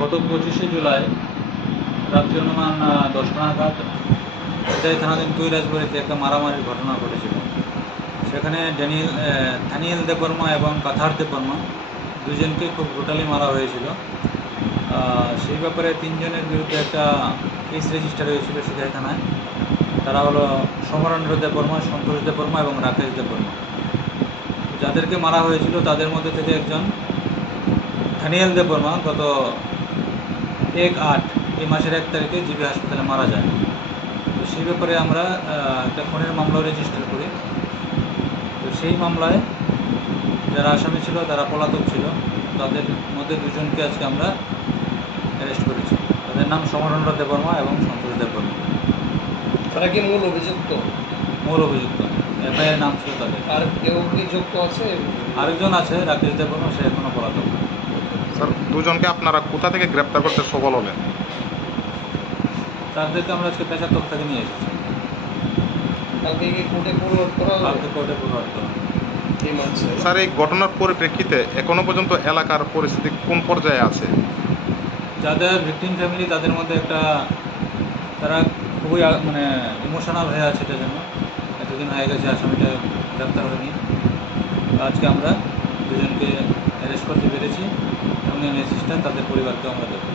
গত 25শে জুলাই রাত্রি অনুমান 10টা নাগাদ এটাই থানাধীন কৈলাসবাড়িতে একটা মারামারির ঘটনা ঘটেছিল। সেখানে থানিয়েল দেববর্মা এবং কাথার দেববর্মা দুজনকে খুব ব্রুটালি মারা হয়েছিল। সেই ব্যাপারে 3 জনের বিরুদ্ধে একটা কেস রেজিস্টার হয়েছিল সিধাই থানায়। তারা হলো সমরেন্দ্র দেববর্মা, সন্তোষ দেববর্মা এবং রাকেশ দেববর্মা। যাদেরকে মারা হয়েছিল তাদের মধ্যে থেকে একজন থানিয়েল দেববর্মা গত 1/8 এই মাসের 1 তারিখে জিবি হাসপাতালে মারা যায়। তো সেই ব্যাপারে আমরা একটা খুনের মামলা রেজিস্টার করি। তো সেই মামলায় যারা আসামি ছিল তারা পলাতক ছিল। তাদের মধ্যে 2 জনকে আজকে আমরা অ্যারেস্ট করেছি। তাদের নাম সমরেন্দ্র দেববর্মা এবং সন্তোষ দেববর্মা। তারা কি মূল অভিযুক্ত? মূল অভিযুক্ত, এফআইআর নাম ছিল তাদের। আর কেউ কি যুক্ত আছে? আরেকজন আছে রাকেশ দেববর্মা, সে এখনও পলাতক। স্যার, 2 জনকে আপনারা কোথা থেকে গ্রেপ্তার করতে সফল হলেন? তাদেরকে আমরা আজকে পেশাতক থেকে নিয়ে এসেছি। কালকে কি কোর্টে ফরওয়ার্ড করা হবে? কালকে কোর্টে ফরওয়ার্ড করা হবে। এই মানছে। স্যার, এই ঘটনার পরিপ্রেক্ষিতে এখনো পর্যন্ত এলাকার পরিস্থিতি কোন পর্যায়ে আছে? যাদের ভিকটিম ফ্যামিলি তাদের মধ্যে তারা খুবই ইমোশনাল হয়ে আছে। এটার জন্য এতদিন হয়ে গেছে আসামিটা গ্রেপ্তার হয়নি। আজকে আমরা 2 জনকে অ্যারেস্ট করতে পেরেছি এবং অ্যাসিস্ট্যান্ট তাদের পরিবারকে আমরা দেবো।